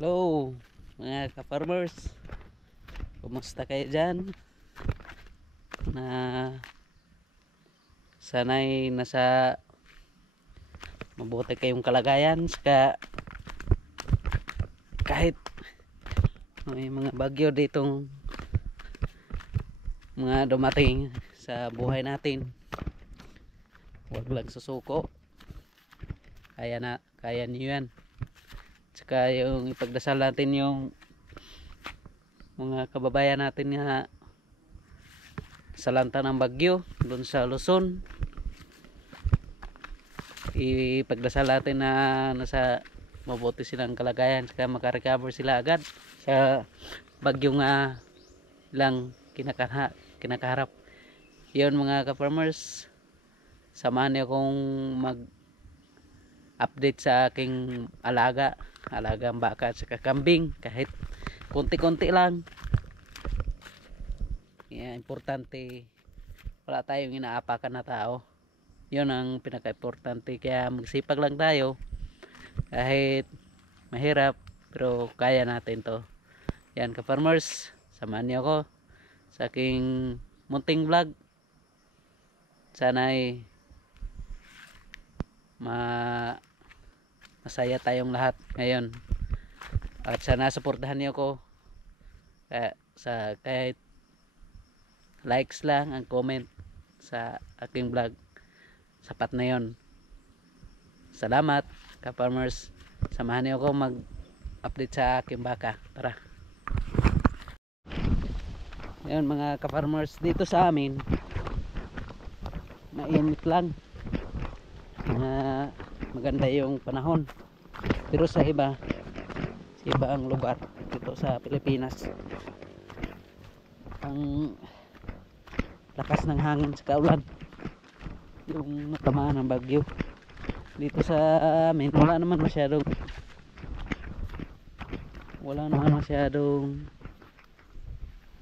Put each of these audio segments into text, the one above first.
Hello mga ka-farmers, kumusta kayo dyan? Sana'y nasa mabuti kayong kalagayan kahit may mga bagyo ditong mga dumating sa buhay natin. Huwag lang susuko, kaya niyo yan. Tsaka yung ipagdasal natin yung mga kababayan natin nga salanta ng bagyo doon sa Luzon. Ipagdasal natin na nasa mabuti silang kalagayan, tsaka makarecover sila agad sa bagyo nga lang kinakaharap. Yun mga ka-farmers, samahan niyo akong mag-update sa aking alagang baka at saka kambing, kahit konti-konti lang. Importante wala tayong inaapakan na tao. Yun ang pinaka-importante, kaya magsipag lang tayo kahit mahirap, pero kaya natin to. Yan ka-farmers, samahan niyo ako sa aking munting vlog. Sana'y masaya tayong lahat ngayon, at sana suportahan niyo ako kahit likes lang ang comment sa aking vlog, sapat na yon. Salamat ka-farmers, samahan niyo ako mag-update sa aking baka. Tara. Ayun mga ka-farmers, dito sa amin mainit lang, maganda yung panahon, pero sa iba ang lugar dito sa Pilipinas, ang lakas ng hangin sa kaulan, yung natamaan ng bagyo. Dito sa amin wala naman masyadong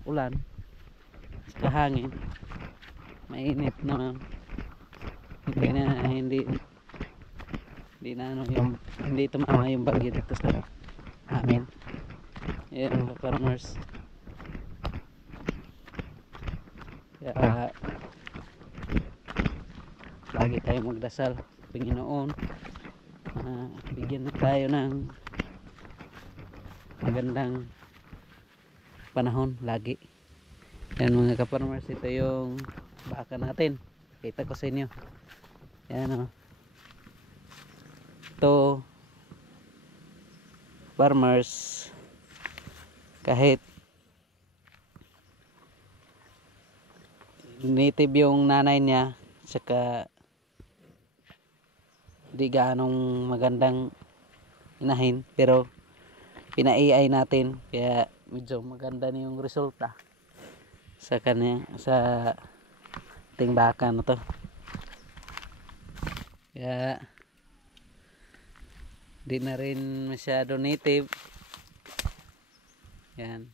ulan sa hangin, mainit naman. Hindi tumama yung bagyo dito sa amin. Ayan farmers, kaya lagi tayong magdasal Panginoon, bigyan na tayo ng magandang panahon lagi. Yan mga ka-farmers, ito yung baka natin, kita ko sa inyo. Yan o, ito farmers, kahit native yung nanay niya, saka di gaanong magandang inahin, pero pina-AI natin, kaya medyo maganda na yung resulta sa kanya, sa ating baka na to. Kaya di na rin masyado native. Yan,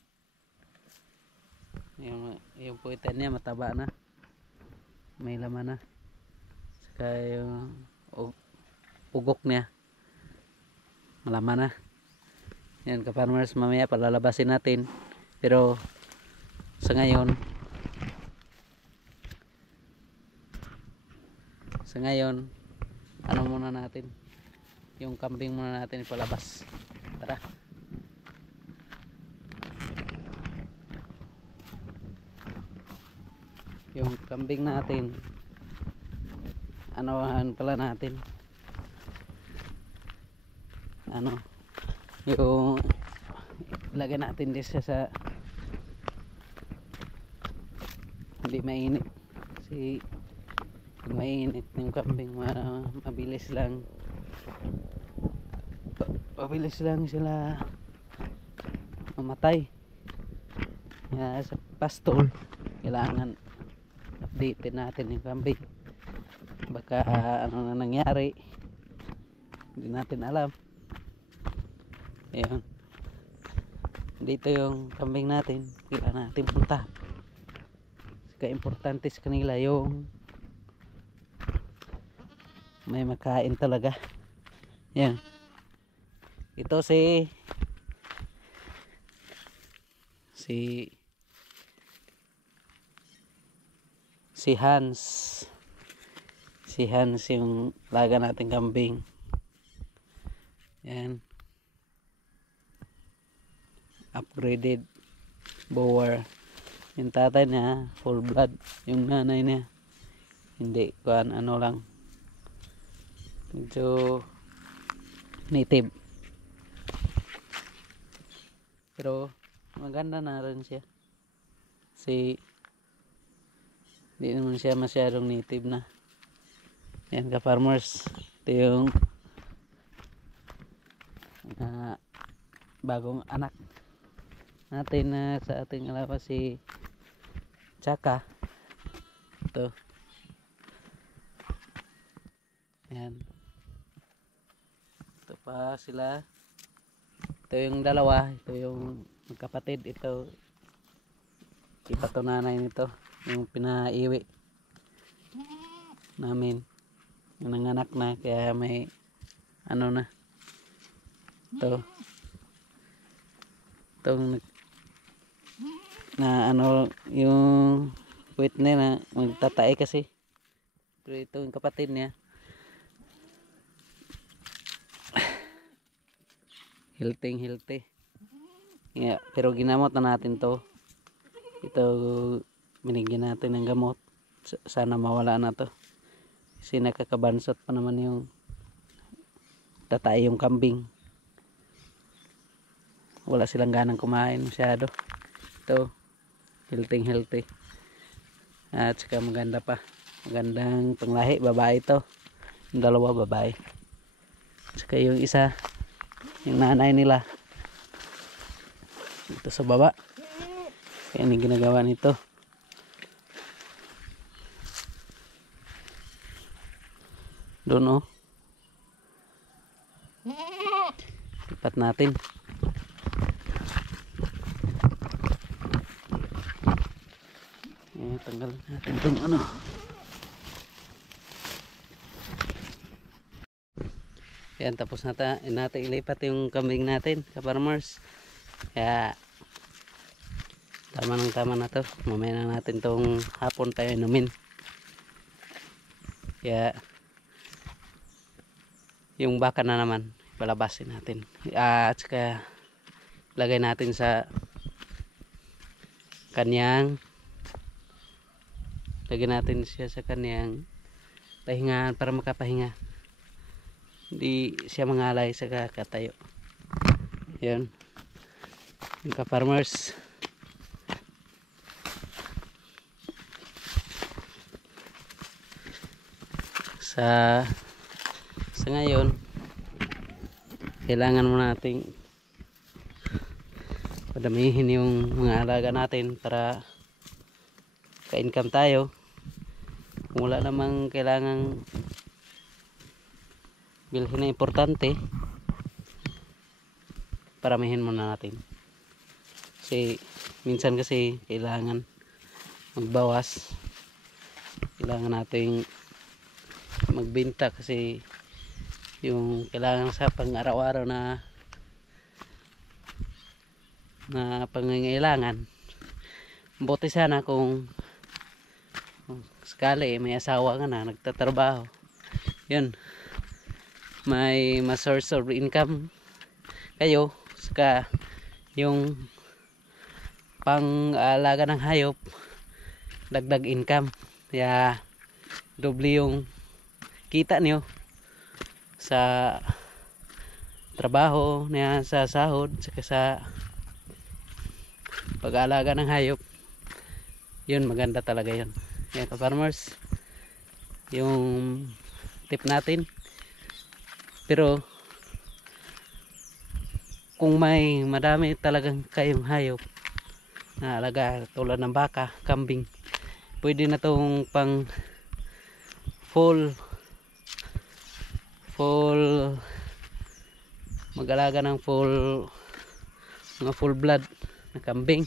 yung puwitan niya mataba na, may laman na, saka yung ugok niya malaman na. Yan ka-farmers, mamaya palalabasin natin, pero sa ngayon ano muna natin, yung kambing muna natin ipalabas. Tara. Yung kambing natin anohan pala natin, yung ilagay natin dito sa hindi mainit, kasi pag mainit yung kambing mabilis lang sila mamatay. Sa pastol kailangan update natin yung kambing, baka ano na nangyari hindi natin alam. Ayan, dito yung kambing natin, kailangan natin punta. Saka importante sa kanila yung may makain talaga. Yan, ito si si Hans. Si Hans yung laga nating kambing. Yan. Upgraded bower. Yung tatay niya full blood. Yung nanay niya hindi, kuan ano lang, medyo native, pero maganda na rin siya kasi hindi naman siya masyadong native na. Yan ka farmers, ito yung bagong anak natin na sa ating alawa, si Chaka. Ito. Yan. Ito pa sila. Ito yung dalawa. Ito yung magkapatid. Ito ipatunanay nito. Yung pinaiwi namin. Yung nanganak na. Kaya may ano na. Ito. Itong na ano yung wait na magtatae kasi. Pero ito yung kapatid niya. Healthy. Yeah, pero ginamot na natin to. Ito binigyan natin ng gamot. Sana mawala na to. Kasi nakakabansot pa naman yung tatay yung kambing. Wala silang ganang kumain masyado. Ito healthy. At saka maganda pa. Magandang panglahi, babae to. Yung dalawa babae. At saka yung isa, yung nanay nila ito sa baba. Kaya ini ginagawa nito. Doon oh. Lipat natin. Tanggal natin itong ano. Yan, tapos natin ilipat yung kambing natin sa farmers. Kaya tama na to. Mamaya na natin tong hapon tayo inumin. Kaya yung baka na naman palabasin natin. At saka lagay natin sa kanyang, lagyan natin siya sa kanyang pahinga para makapahinga. Hindi siya mangalay sa kakatayo. Yun. Yung ka-farmers. Sa ngayon, kailangan mo nating padamihin yung mga alaga natin para ka-income tayo. Kung wala namang kailangang bilhin na importante, paramihin muna natin. Kasi minsan kasi kailangan magbawas, kailangan nating magbenta kasi yung kailangan sa pang-araw-araw na pangangailangan. Buti sana kung sakali may asawa ka na, nagtatrabaho, yun, may source of income kayo, saka yung pang-alaga ng hayop, dagdag income. Kaya doble yung kita niyo sa trabaho niya, sa sahod, saka sa pag-aalaga ng hayop. Yun, maganda talaga yun. Yan ka-farmers, yung tip natin. Pero kung may madami talagang kayong hayop na alaga tulad ng baka, kambing, pwede na tong pang full mag-alaga ng mga full blood na kambing,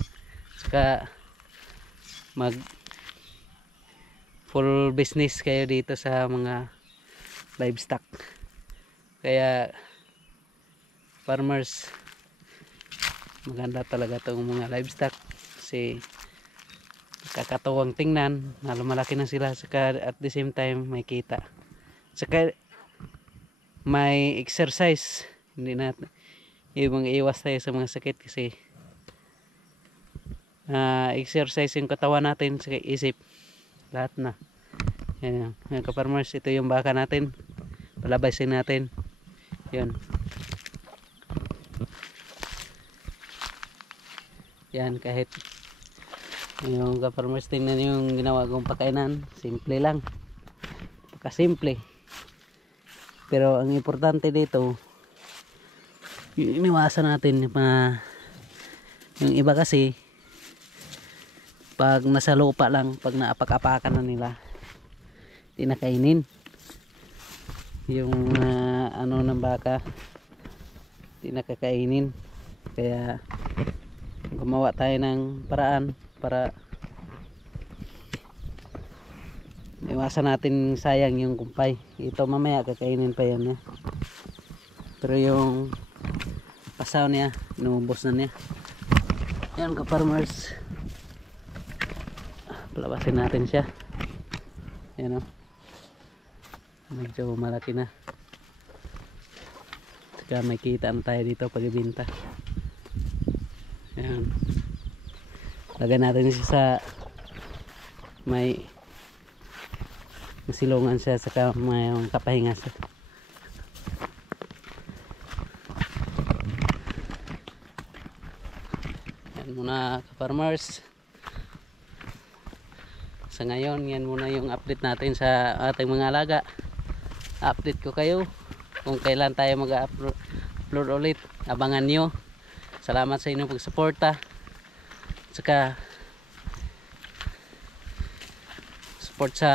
saka mag full business kayo dito sa mga livestock. Kaya farmers, maganda talaga itong mga livestock kasi kakatuwang tingnan na lumalaki na sila, saka at the same time may kita, saka may exercise. Hindi natin ibang iwas tayo sa mga sakit kasi exercise yung katawan natin sa isip lahat na. Yan mga ka-farmers, ito yung baka natin, palabasin natin yun. Yan, kahit yung ka-farmers, tingnan yung ginawa kong pakainan, simple lang, pagkasimple, pero ang importante dito yung iniwasan natin yung iba kasi pag nasa lupa lang, pag naapak-apakan na nila, tinakainin yung ano ng baka, tinakakainin. Kaya gumawa tayo ng paraan para iwasan natin sayang yung kumpay. Ito mamaya kakainin pa yan ya. Pero yung pasaw niya, inubos na niya. Yan ka-farmers, palabasin natin siya. Yan o, medyo malaki na, saka may kita na tayo dito pag ibinta. Yan, lagay natin siya sa may silungan siya, saka may kapahinga siya. Yan muna ka-farmers, sa ngayon yan muna yung update natin sa ating mga alaga. Update ko kayo kung kailan tayo mag-upload ulit, abangan nyo. Salamat sa inyong pagsuporta, saka support sa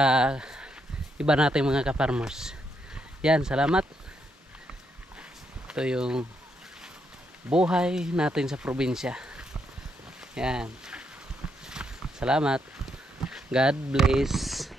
iba nating mga ka-farmers. Yan, salamat. Ito yung buhay natin sa probinsya. Yan, salamat. God bless.